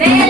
¡Ven!